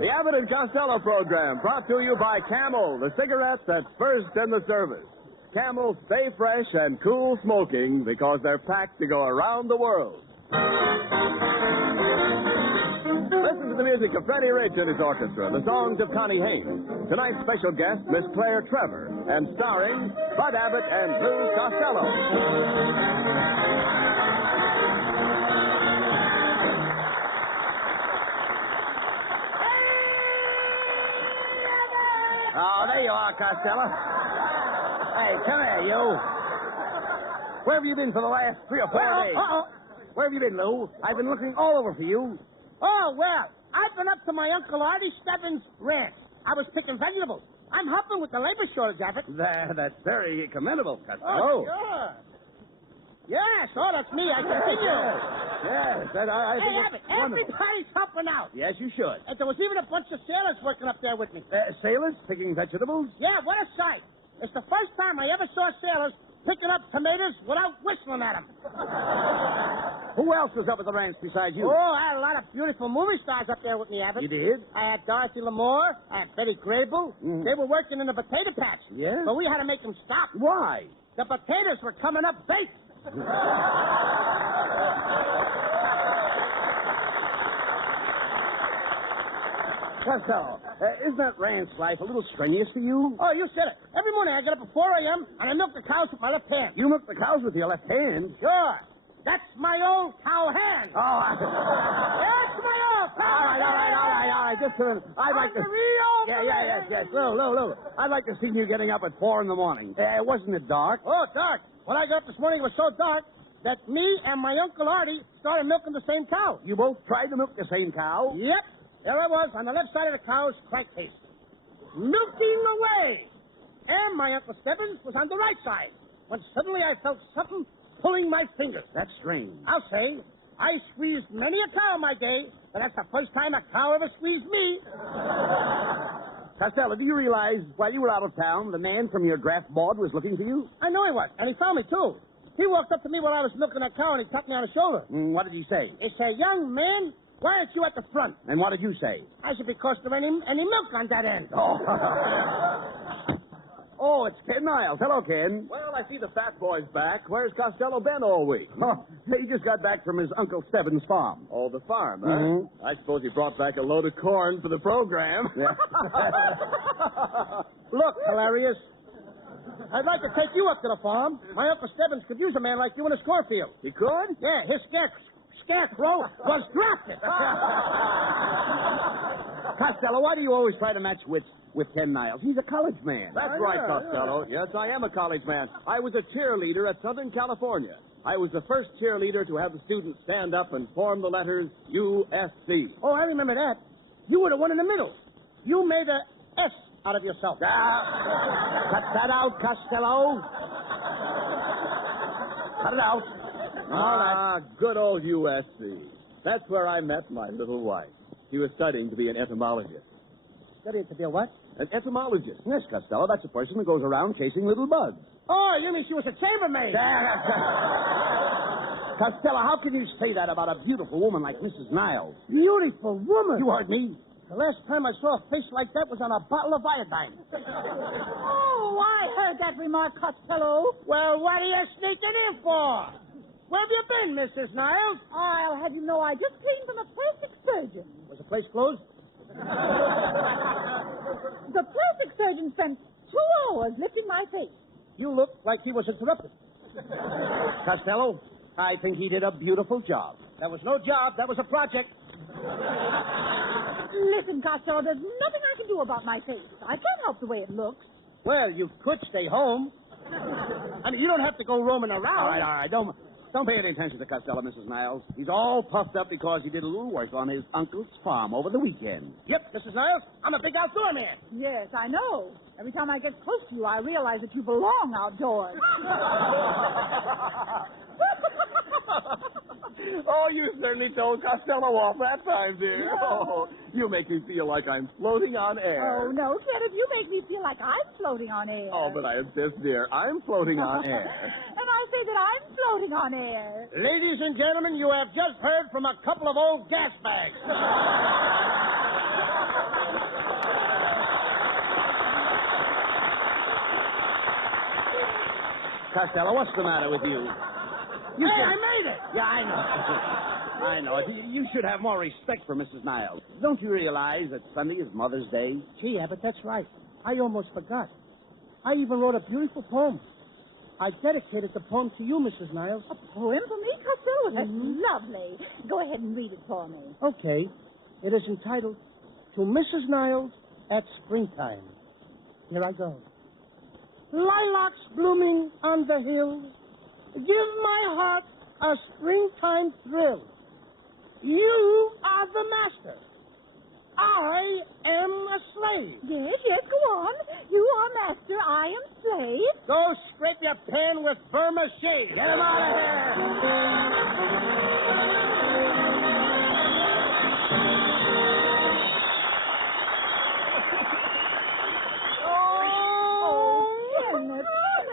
The Abbott and Costello program brought to you by Camel, the cigarette that's first in the service. Camel stay fresh and cool smoking because they're packed to go around the world. Listen to the music of Freddie Rich and his orchestra, the songs of Connie Haynes. Tonight's special guest, Miss Claire Trevor, and starring Bud Abbott and Lou Costello. Oh, there you are, Costello. Hey, come here, you. Where have you been for the last 3 or 4 days? Where have you been, Lou? I've been looking all over for you. Oh, well, I've been up to my Uncle Artie Stebbins' ranch. I was picking vegetables. I'm helping with the labor shortage, Abbott. That's very commendable, Oh, Costello. sure. Yes, that's me. I continue. Yes. Hey, think Abbott, it's wonderful. everybody's helping out. Yes, you should. And there was even a bunch of sailors working up there with me. Sailors picking vegetables? Yeah, what a sight. It's the first time I ever saw sailors picking up tomatoes without whistling at them. Who else was up at the ranch besides you? Oh, I had a lot of beautiful movie stars up there with me, Abbott. You did? I had Dorothy L'Amour. I had Betty Grable. Mm. They were working in the potato patch. Yeah? But we had to make them stop. Why? The potatoes were coming up baked. Costello, isn't that ranch life a little strenuous for you? Oh, you said it. Every morning I get up at 4 a.m. and I milk the cows with my left hand. You milk the cows with your left hand? Sure. That's my old cow hand. Oh, That's my old cow hand. all right. Just a minute. I'd like to... Yes. Lou. I'd like to see you getting up at 4 in the morning. Wasn't it dark? Oh, dark. When I got up this morning, it was so dark that me and my Uncle Artie started milking the same cow. You both tried to milk the same cow? Yep. There I was on the left side of the cow's crankcase, milking away. And my Uncle Stebbins was on the right side, when suddenly I felt something pulling my fingers. That's strange. I'll say, I squeezed many a cow in my day, but that's the first time a cow ever squeezed me. Costello, do you realize while you were out of town, the man from your draft board was looking for you? I know he was, and he found me, too. He walked up to me while I was milking that cow, and he tapped me on the shoulder. What did he say? He said, young man, why aren't you at the front? And what did you say? I said, because there ain't any milk on that end. Oh, it's Ken Niles. Hello, Ken. Well, I see the fat boy's back. Where's Costello been all week? Oh, he just got back from his Uncle Stebbins' farm. Oh, the farm, huh? Mm-hmm. I suppose he brought back a load of corn for the program. Yeah. Look, hilarious. I'd like to take you up to the farm. My Uncle Stebbins could use a man like you in his cornfield. He could? Yeah, his scarecrow was drafted. Costello, why do you always try to match wits with Ken Niles? He's a college man. That's right, Costello. Yes, I am a college man. I was a cheerleader at Southern California. I was the first cheerleader to have the students stand up and form the letters USC. Oh, I remember that. You were the one in the middle. You made a S out of yourself. Cut that out, Costello. Cut it out. Good old USC. That's where I met my little wife. She was studying to be an entomologist. Studying to be a what? An entomologist. Yes, Costello, that's a person who goes around chasing little bugs. Oh, you mean she was a chambermaid? Costello, how can you say that about a beautiful woman like Mrs. Niles? Beautiful woman. You heard me. The last time I saw a face like that was on a bottle of iodine. Oh, I heard that remark, Costello. Well, what are you sneaking in for? Where have you been, Mrs. Niles? I'll have you know I just came from a plastic surgeon. Was the place closed? The plastic surgeon spent 2 hours lifting my face. You look like he was interrupted. Costello, I think he did a beautiful job. That was no job. That was a project. Listen, Costello, there's nothing I can do about my face. I can't help the way it looks. Well, you could stay home. I mean, you don't have to go roaming around. All right. Don't pay any attention to Costello, Mrs. Niles. He's all puffed up because he did a little work on his uncle's farm over the weekend. Yep, Mrs. Niles, I'm a big outdoor man. Yes, I know. Every time I get close to you, I realize that you belong outdoors. Oh, you certainly told Costello off that time, dear. No. Oh, you make me feel like I'm floating on air. Oh, no, Kenneth, you make me feel like I'm floating on air. Oh, but I insist, dear. I'm floating on air. And I say that I'm floating on air. Ladies and gentlemen, you have just heard from a couple of old gas bags. Costello, what's the matter with you? Hey, I made it! Yeah, I know. I know. You should have more respect for Mrs. Niles. Don't you realize that Sunday is Mother's Day? Gee, Abbott, that's right. I almost forgot. I even wrote a beautiful poem. I dedicated the poem to you, Mrs. Niles. A poem for me, Costello? That's lovely. Go ahead and read it for me. Okay. It is entitled, To Mrs. Niles at Springtime. Here I go. Lilacs blooming on the hill give my heart a springtime thrill. You are the master. I am a slave. Yes, go on. You are master, I am slave. Go scrape your pen with Burma shave. Get him out of here!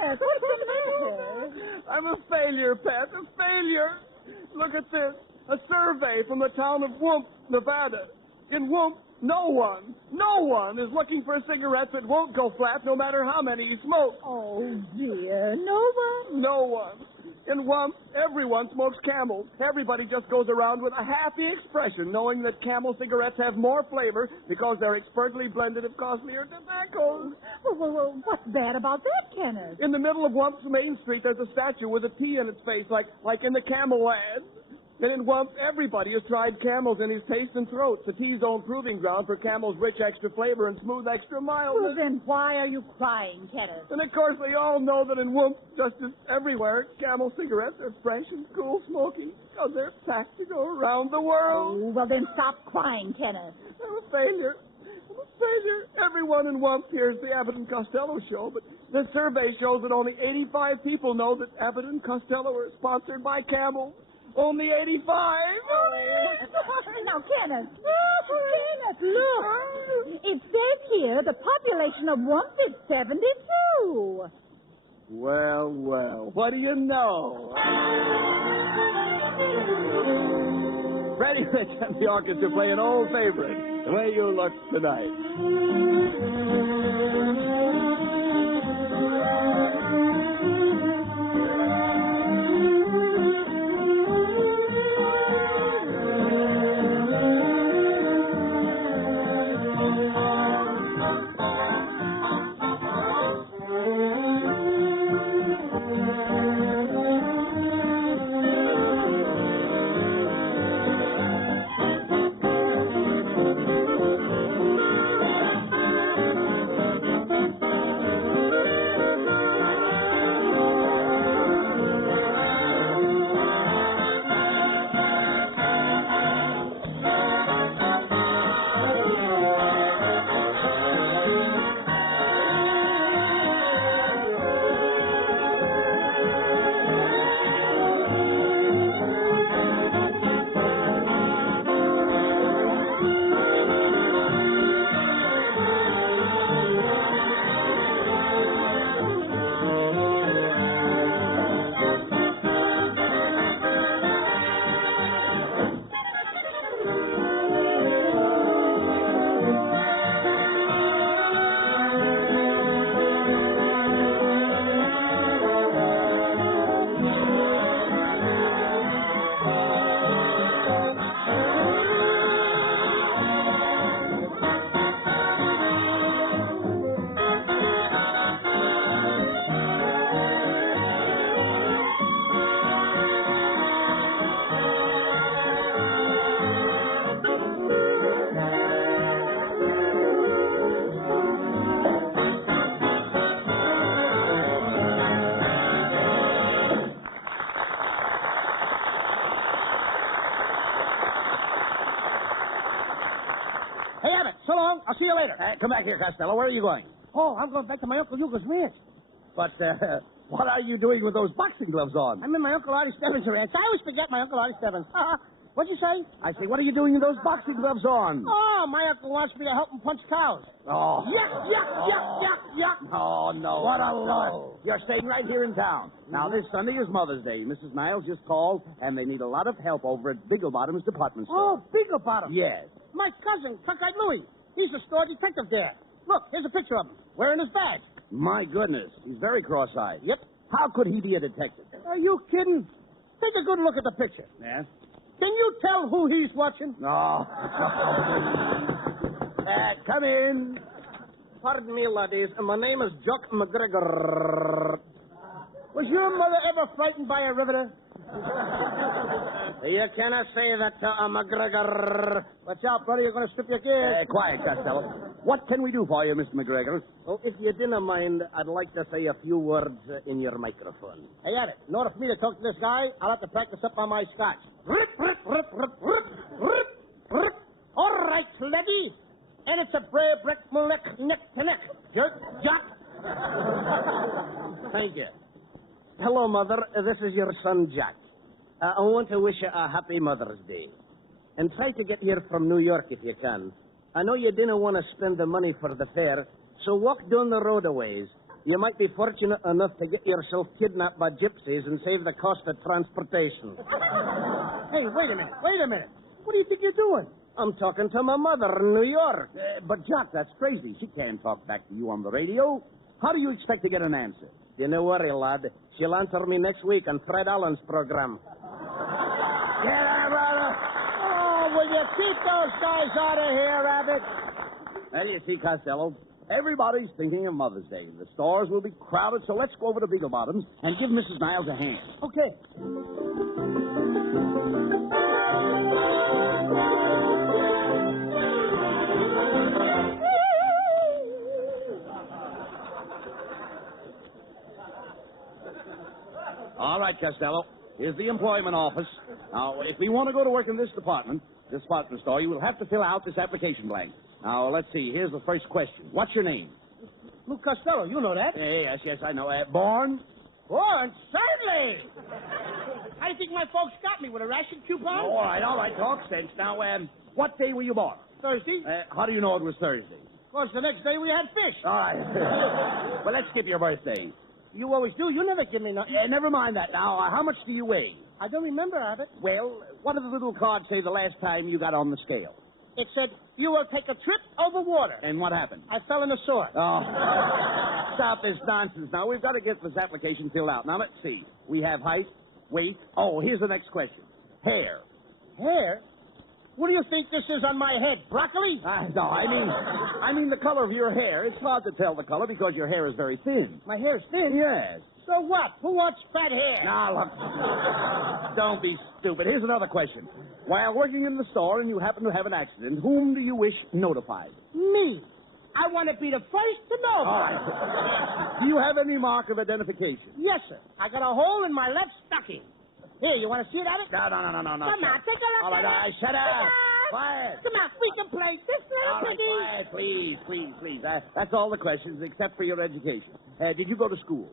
Kenneth, what's the matter? I'm a failure, Pat, a failure. Look at this. A survey from the town of Whoop, Nevada. In Whoop, no one is looking for cigarettes that won't go flat no matter how many you smoke. Oh, dear. No one? No one. In Whoop, everyone smokes Camel. Everybody just goes around with a happy expression, knowing that Camel cigarettes have more flavor because they're expertly blended of costlier tobaccos. Well, what's bad about that, Kenneth? In the middle of Whump's Main Street, there's a statue with a T in its face, like in the Camel ad. And in Whump, everybody has tried Camel's in his taste and throat. The T-zone proving ground for Camel's rich extra flavor and smooth extra mildness. Well, then why are you crying, Kenneth? And of course, they all know that in Whump, just as everywhere, Camel cigarettes are fresh and cool smoky because they're packed to go around the world. Oh, well, then stop crying, Kenneth. I'm a failure. Everyone in Whump hears the Abbott and Costello show, but the survey shows that only 85 people know that Abbott and Costello are sponsored by Camel. Only 85. Now, Kenneth, look. It says here the population of Whump is 72. Well, what do you know? Freddie Rich and the orchestra play an old favorite, The Way You Look Tonight. Hey, Abbott, so long. I'll see you later. Come back here, Costello. Where are you going? Oh, I'm going back to my Uncle Hugo's ranch. But, what are you doing with those boxing gloves on? I'm in my Uncle Artie Stebbins' ranch. I always forget my Uncle Artie Stebbins. What'd you say? I say, what are you doing with those boxing gloves on? Oh, my uncle wants me to help him punch cows. Oh. Yuck. Oh, no. What a lark. You're staying right here in town. Now, this Sunday is Mother's Day. Mrs. Niles just called, and they need a lot of help over at Bigglebottom's department store. Oh, Bigglebottom. Yes. My cousin, Cockeyed Louie. He's the store detective there. Look, here's a picture of him, wearing his badge. My goodness. He's very cross-eyed. Yep. How could he be a detective? Are you kidding? Take a good look at the picture. Yeah? Can you tell who he's watching? No. Come in. Pardon me, laddies. My name is Jock McGregor. Was your mother ever frightened by a riveter? You cannot say that to a McGregor. Watch out, brother. You're going to strip your gears. Quiet, Costello. What can we do for you, Mr. McGregor? Well, if you didn't mind, I'd like to say a few words in your microphone. Hey, Abbott, in order for me to talk to this guy, I'll have to practice up on my Scotch. Rip, rip, rip, rip, rip, rip, rip. All right, Levy. And it's a bray brick neck to neck. Jerk, jock. Thank you. Hello, Mother. This is your son, Jack. I want to wish you a happy Mother's Day. And try to get here from New York if you can. I know you didn't want to spend the money for the fare, so walk down the road a ways. You might be fortunate enough to get yourself kidnapped by gypsies and save the cost of transportation. Hey, wait a minute. What do you think you're doing? I'm talking to my mother in New York. But, Jock, that's crazy. She can't talk back to you on the radio. How do you expect to get an answer? Don't worry, lad. She'll answer me next week on Fred Allen's program. Get out, brother. Oh, will you keep those guys out of here, Abbott? Well, you see, Costello, everybody's thinking of Mother's Day. The stores will be crowded, so let's go over to Beagle Bottoms and give Mrs. Niles a hand. Okay. All right, Costello. Here's the employment office. Now, if we want to go to work in this department store, you will have to fill out this application blank. Now, let's see. Here's the first question. What's your name? Luke Costello, you know that. Yes, I know. Born? Born? Certainly. How do you think my folks got me, with a ration coupon? All right. Talk sense. Now, what day were you born? Thursday. How do you know it was Thursday? Of course, the next day we had fish. All right. Well, let's skip your birthday. You always do. You never give me nothing. Never mind that now. How much do you weigh? I don't remember, Abbott. Well, what did the little card say the last time you got on the scale? It said, you will take a trip over water. And what happened? I fell in a sword. Oh. Stop this nonsense now. We've got to get this application filled out. Now, let's see. We have height, weight. Oh, here's the next question. Hair. Hair? What do you think this is on my head? Broccoli? No, I mean the color of your hair. It's hard to tell the color because your hair is very thin. My hair is thin? Yes. So what? Who wants fat hair? Now, look. Don't be stupid. Here's another question. While working in the store and you happen to have an accident, whom do you wish notified? Me. I want to be the first to know. All right. Do you have any mark of identification? Yes, sir. I got a hole in my left stocking. Here, you want to see it, Abbott? No. Come on, take a look All at right, it. shut up. Quiet. Come on, we can play this little All right, piggy. quiet, please. That's all the questions except for your education. Did you go to school?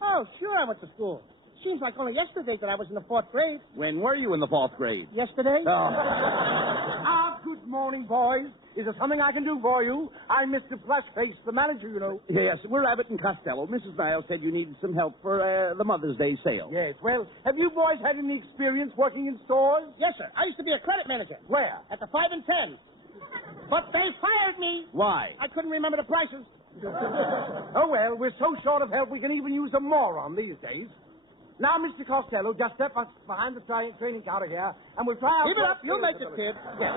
Oh, sure I went to school. Seems like only yesterday that I was in the 4th grade. When were you in the 4th grade? Yesterday? Oh. Good morning, boys. Is there something I can do for you? I'm Mr. Plushface, the manager, you know. Yes, we're Abbott and Costello. Mrs. Niles said you needed some help for the Mother's Day sale. Yes, well, have you boys had any experience working in stores? Yes, sir. I used to be a credit manager. Where? At the 5 and 10. But they fired me. Why? I couldn't remember the prices. Oh, well, we're so short of help we can even use a moron these days. Now, Mr. Costello, just step us behind the training counter here, and we'll try out... Keep it up. You'll make it, kid. Yes.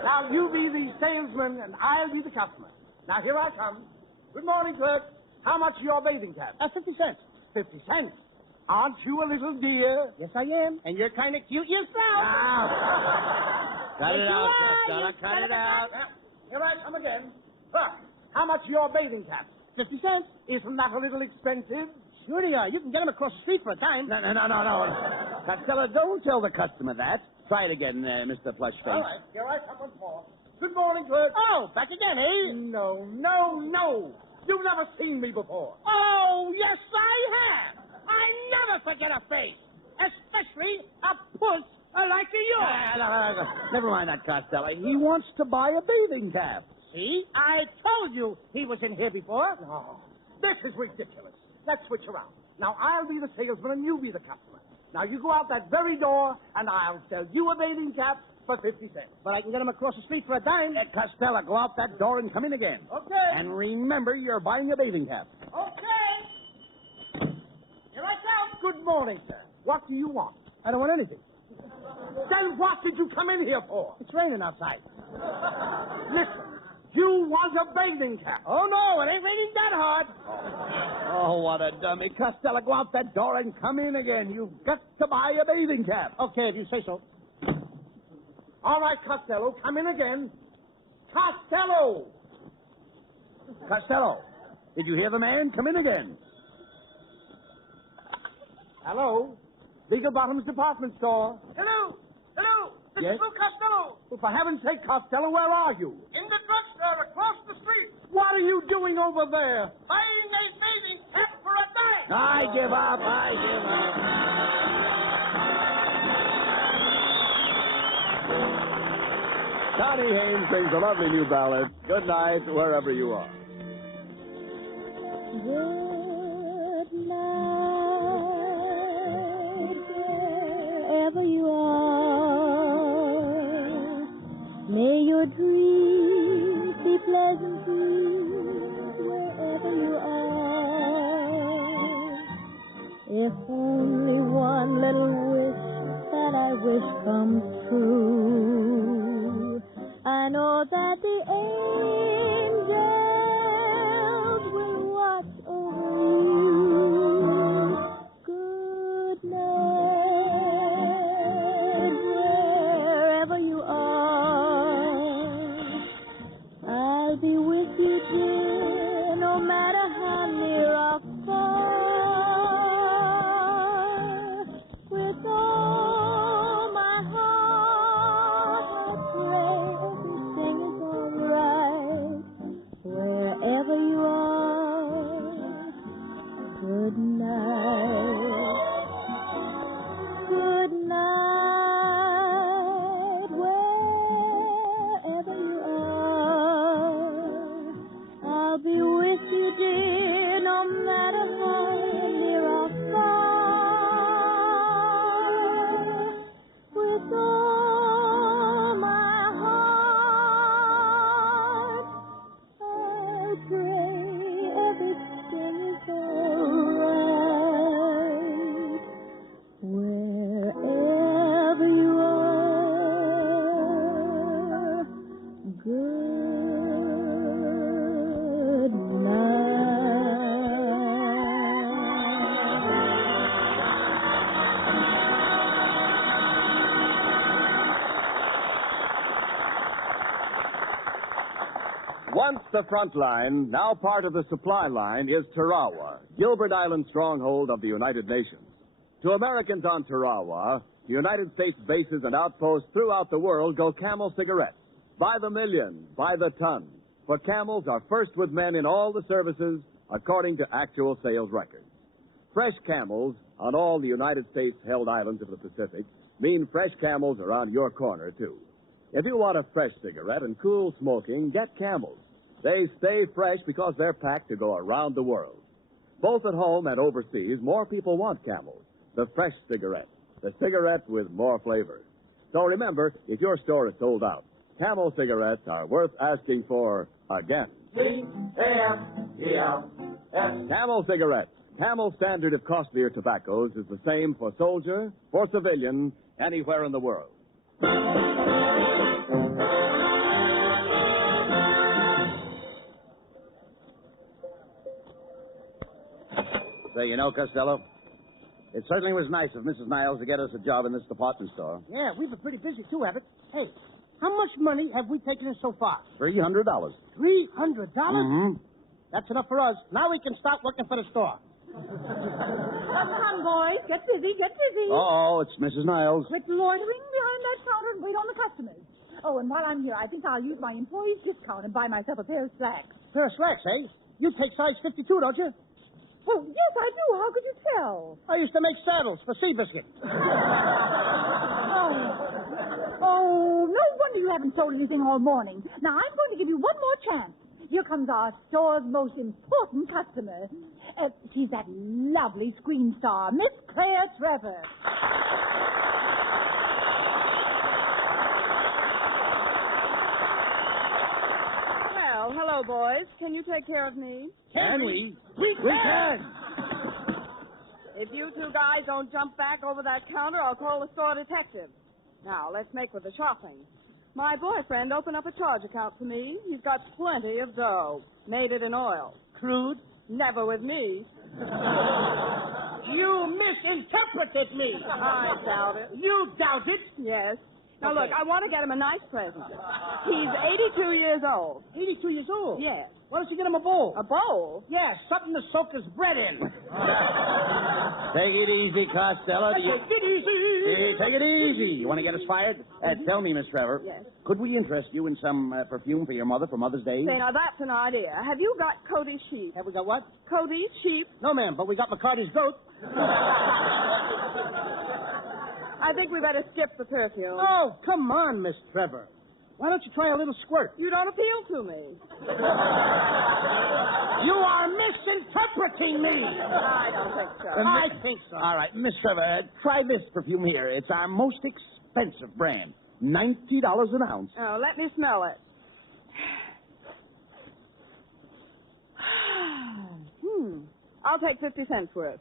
Now, you be the salesman, and I'll be the customer. Now, here I come. Good morning, clerk. How much are your bathing caps? 50 cents. 50 cents? Aren't you a little dear? Yes, I am. And you're kind of cute yourself. Now. Cut it out, Costello. Cut it out. Here I come again. Look, how much are your bathing caps? 50 cents. Isn't that a little expensive? Sure they are. You can get them across the street for a dime. No. Costello, don't tell the customer that. Try it again, Mr. Plushface. All right. Here I come once more. Good morning, clerk. Oh, back again, eh? No. You've never seen me before. Oh, yes, I have. I never forget a face, especially a puss like yours. No. Never mind that, Costello. He wants to buy a bathing cap. See? I told you he was in here before. No. This is ridiculous. Let's switch around. Now, I'll be the salesman and you be the customer. Now, you go out that very door, and I'll sell you a bathing cap for 50 cents. But I can get them across the street for a dime. Costello, go out that door and come in again. Okay. And remember, you're buying a bathing cap. Okay. good morning, sir. What do you want? I don't want anything. Then what did you come in here for? It's raining outside. Listen, you want a bathing cap. Oh, no, it ain't raining that hard. Oh, what a dummy. Costello, go out that door and come in again. You've got to buy a bathing cap. Okay, if you say so. All right, Costello, come in again. Costello! Costello, did you hear the man? Come in again. Hello? Beagle Bottom's department store. Hello. Hello. This Yes? is Lou Costello. Well, for heaven's sake, Costello, where are you? In the drugstore across the street. What are you doing over there? Buying a bathing cap for a dime. I give up. I give up. Connie Haynes sings a lovely new ballad, Good Night, wherever you are. Good night, wherever you are. May your dreams be pleasant dreams wherever you are. If only one little wish that I wish comes true, I know that the angels will watch over you. Good night, wherever you are. I'll be with you, dear, no matter how near or far. With all my heart, I pray everything is all right. Wherever you are, good night. Good night, wherever you are. I'll be with you, dear, no matter how near or far. With all my heart, I pray everything is all right. Wherever you are, good Once the front line, now part of the supply line, is Tarawa, Gilbert Island stronghold of the United Nations. To Americans on Tarawa, the United States bases and outposts throughout the world go Camel cigarettes. By the million, by the ton. For Camels are first with men in all the services, according to actual sales records. Fresh Camels on all the United States-held islands of the Pacific mean fresh Camels around your corner, too. If you want a fresh cigarette and cool smoking, get Camels. They stay fresh because they're packed to go around the world. Both at home and overseas, more people want Camels, the fresh cigarette, the cigarette with more flavor. So remember, if your store is sold out, Camel cigarettes are worth asking for again. C-A-M-E-L-S. Camel cigarettes. Camel's standard of costlier tobaccos is the same for soldier, for civilian, anywhere in the world. Say, you know, Costello, it certainly was nice of Mrs. Niles to get us a job in this department store. Yeah, we've been pretty busy, too, Abbott. Hey, how much money have we taken in so far? $300. $300? Mm-hmm. That's enough for us. Now we can start working for the store. Come on, boys. Get busy, get busy. Oh, it's Mrs. Niles. Quit loitering behind that counter and wait on the customers. Oh, and while I'm here, I think I'll use my employee's discount and buy myself a pair of slacks. Pair of slacks, eh? You take size 52, don't you? Oh, yes, I do. How could you tell? I used to make saddles for Seabiscuit. Oh, no wonder you haven't sold anything all morning. Now, I'm going to give you one more chance. Here comes our store's most important customer. She's that lovely screen star, Miss Claire Trevor. Well, hello, boys. Can you take care of me? Can we? We can! If you two guys don't jump back over that counter, I'll call the store detective. Now, let's make with the shopping. My boyfriend opened up a charge account for me. He's got plenty of dough. Made it in oil. Crude? Never with me. You misinterpreted me. I doubt it. You doubt it? Yes. Now, Okay. look, I want to get him a nice present. He's 82 years old. 82 years old? Yes. Why don't you get him a bowl? A bowl? Yeah, something to soak his bread in. Take it easy, Costello. Take it easy. Hey, take it easy. You want to get us fired? Tell me, Miss Trevor. Yes. Could we interest you in some perfume for your mother for Mother's Day? Say, now that's an idea. Have you got Cody's sheep? Have we got what? Cody's sheep? No, ma'am, but we got McCarty's goat. I think we better skip the perfume. Oh, come on, Miss Trevor. Why don't you try a little squirt? You don't appeal to me. You are misinterpreting me. I don't think so. I think so. All right, Miss Trevor, try this perfume here. It's our most expensive brand. $90 an ounce. Oh, let me smell it. I'll take 50 cents worth.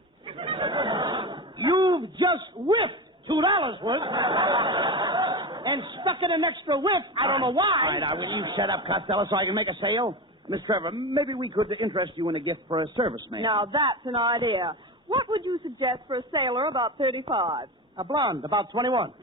You've just whiffed $2 worth and stuck in an extra whiff. I don't know why. All right, now, will you shut up, Costello, so I can make a sale? Miss Trevor, maybe we could interest you in a gift for a serviceman. Now, that's an idea. What would you suggest for a sailor about 35? A blonde, about 21.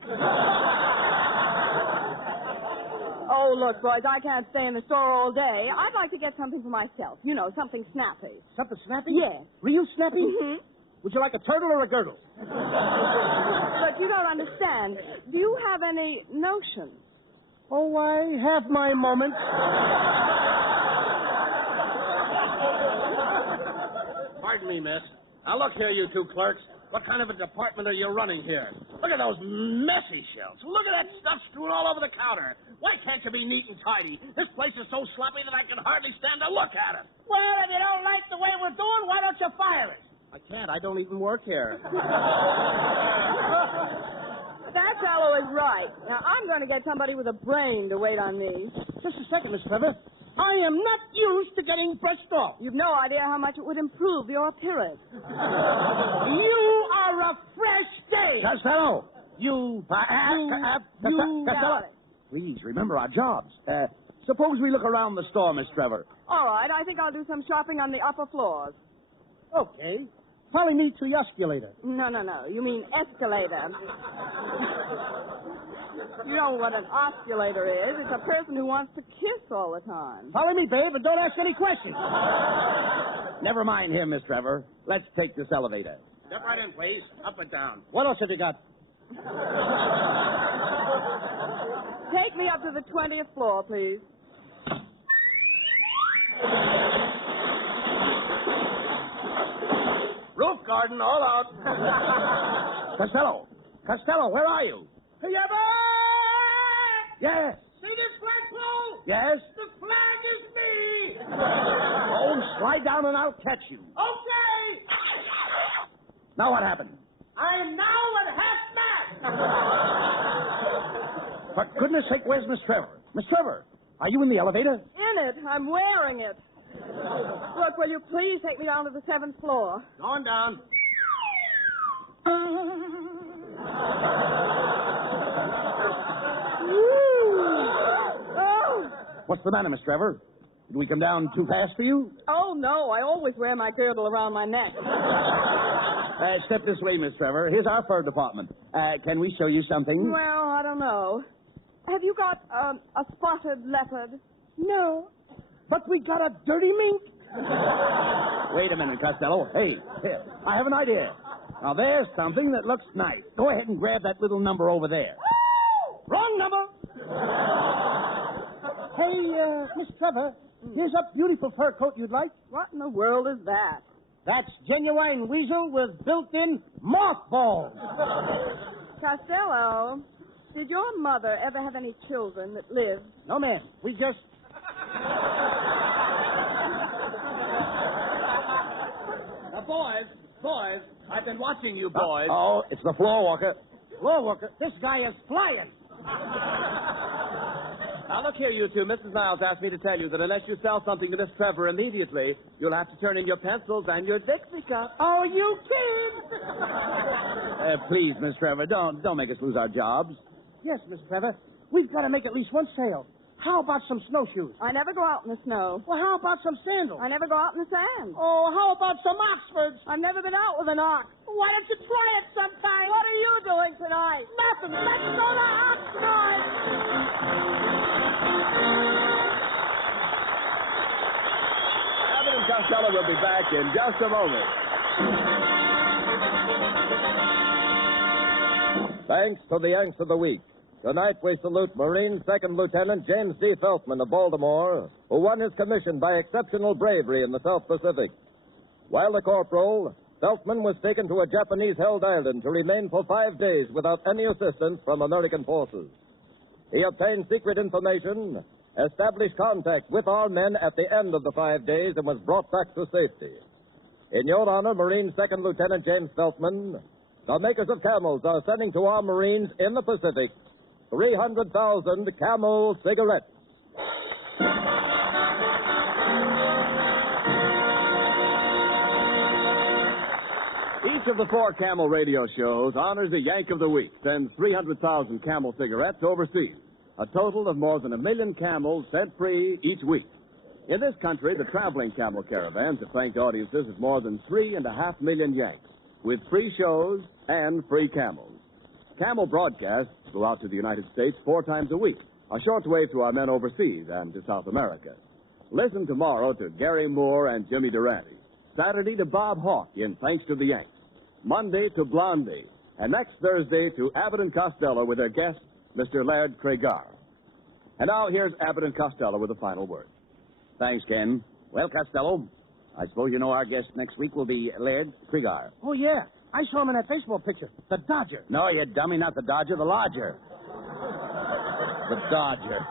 Oh, look, boys, I can't stay in the store all day. I'd like to get something for myself. You know, something snappy. Something snappy? Yes. Real snappy? Mm-hmm. Would you like a turtle or a girdle? But you don't understand. Do you have any notions? Oh, I have my moments. Pardon me, miss. Now, look here, you two clerks. What kind of a department are you running here? Look at those messy shelves. Look at that stuff strewn all over the counter. Why can't you be neat and tidy? This place is so sloppy that I can hardly stand to look at it. Well, if you don't like the way we're doing, why don't you fire us? I can't. I don't even work here. That fellow is right. Now, I'm going to get somebody with a brain to wait on me. Just a second, Miss Trevor. I am not used to getting brushed off. You've no idea how much it would improve your appearance. You are a fresh day. Costello! You. Costello! Please, remember our jobs. Suppose we look around the store, Miss Trevor. All right, I think I'll do some shopping on the upper floors. Okay. Follow me to the escalator. No. You mean escalator. You know what an osculator is. It's a person who wants to kiss all the time. Follow me, babe, and don't ask any questions. Never mind him, Miss Trevor. Let's take this elevator. Step right in, please. Up and down. What else have you got? Take me up to the 20th floor, please. Roof garden, all out. Costello, where are you? Yes. See this flagpole? Yes? The flag is me. Oh, slide down and I'll catch you. Okay. Now what happened? I am now at half mast. For goodness sake, where's Miss Trevor? Miss Trevor, are you in the elevator? In it. I'm wearing it. Look, will you please take me down to the 7th floor? Going down. Oh. What's the matter, Miss Trevor? Did we come down too fast for you? Oh, no. I always wear my girdle around my neck. Step this way, Miss Trevor. Here's our fur department. Can we show you something? Well, I don't know. Have you got a spotted leopard? No. But we got a dirty mink. Wait a minute, Costello. Hey, here, I have an idea. Now, there's something that looks nice. Go ahead and grab that little number over there. Wrong number. Hey, Miss Trevor, here's a beautiful fur coat you'd like. What in the world is that? That's genuine weasel with built-in mothballs. Costello, did your mother ever have any children that lived? No, ma'am. We just... Now, boys, I've been watching you boys. Oh, it's the floor walker. Floor worker. This guy is flying. Now, look here, you two. Mrs. Niles asked me to tell you that unless you sell something to Miss Trevor immediately, you'll have to turn in your pencils and your Dixie cup. Oh, you kid! Please, Miss Trevor, don't make us lose our jobs. Yes, Miss Trevor. We've got to make at least one sale. How about some snowshoes? I never go out in the snow. Well, how about some sandals? I never go out in the sand. Oh, how about some Oxfords? I've never been out with an ox. Why don't you try it sometime? What are you doing tonight? Nothing. Let's go to Oxford! Abbott and Costello will be back in just a moment. Thanks to the Yanks of the Week. Tonight we salute Marine Second Lieutenant James D. Feltman of Baltimore, who won his commission by exceptional bravery in the South Pacific. While a corporal, Feltman was taken to a Japanese-held island to remain for 5 days without any assistance from American forces. He obtained secret information, established contact with our men at the end of the 5 days, and was brought back to safety. In your honor, Marine Second Lieutenant James Feltman, the makers of Camels are sending to our Marines in the Pacific 300,000 Camel cigarettes. Each of the 4 Camel radio shows honors a Yank of the Week, sends 300,000 Camel cigarettes overseas. A total of more than 1 million Camels sent free each week. In this country, the traveling Camel caravans have thanked audiences of more than 3.5 million Yanks, with free shows and free Camels. Camel broadcasts go out to the United States 4 times a week, a shortwave to our men overseas and to South America. Listen tomorrow to Gary Moore and Jimmy Durante. Saturday to Bob Hawke in Thanks to the Yanks. Monday to Blondie. And next Thursday to Abbott and Costello with their guest, Mr. Laird Cregar. And now here's Abbott and Costello with the final word. Thanks, Ken. Well, Costello, I suppose you know our guest next week will be Laird Cregar. Oh, yeah. I saw him in that baseball picture. The Dodger. No, you dummy, not the Dodger, the Lodger. The Dodger.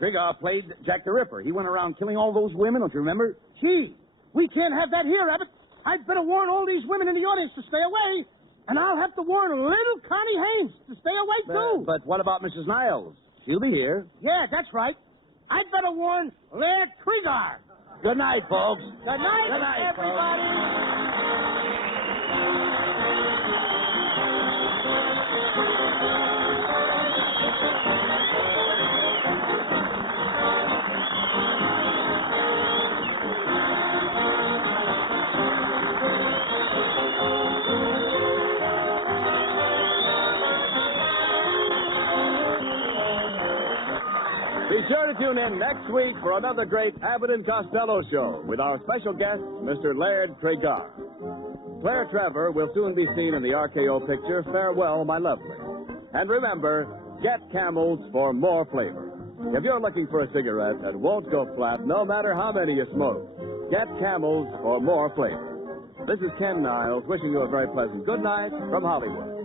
Cregar played Jack the Ripper. He went around killing all those women, don't you remember? Gee, we can't have that here, Abbott. I'd better warn all these women in the audience to stay away. And I'll have to warn little Connie Haynes to stay away, too. But what about Mrs. Niles? She'll be here. Yeah, that's right. I'd better warn Laird Cregar. Good night, folks. Good night, Good night, everybody. Be sure to tune in next week for another great Abbott and Costello show with our special guest, Mr. Laird Cregar. Claire Trevor will soon be seen in the RKO picture, Farewell, My Lovely. And remember, get Camels for more flavor. If you're looking for a cigarette that won't go flat no matter how many you smoke, get Camels for more flavor. This is Ken Niles wishing you a very pleasant good night from Hollywood.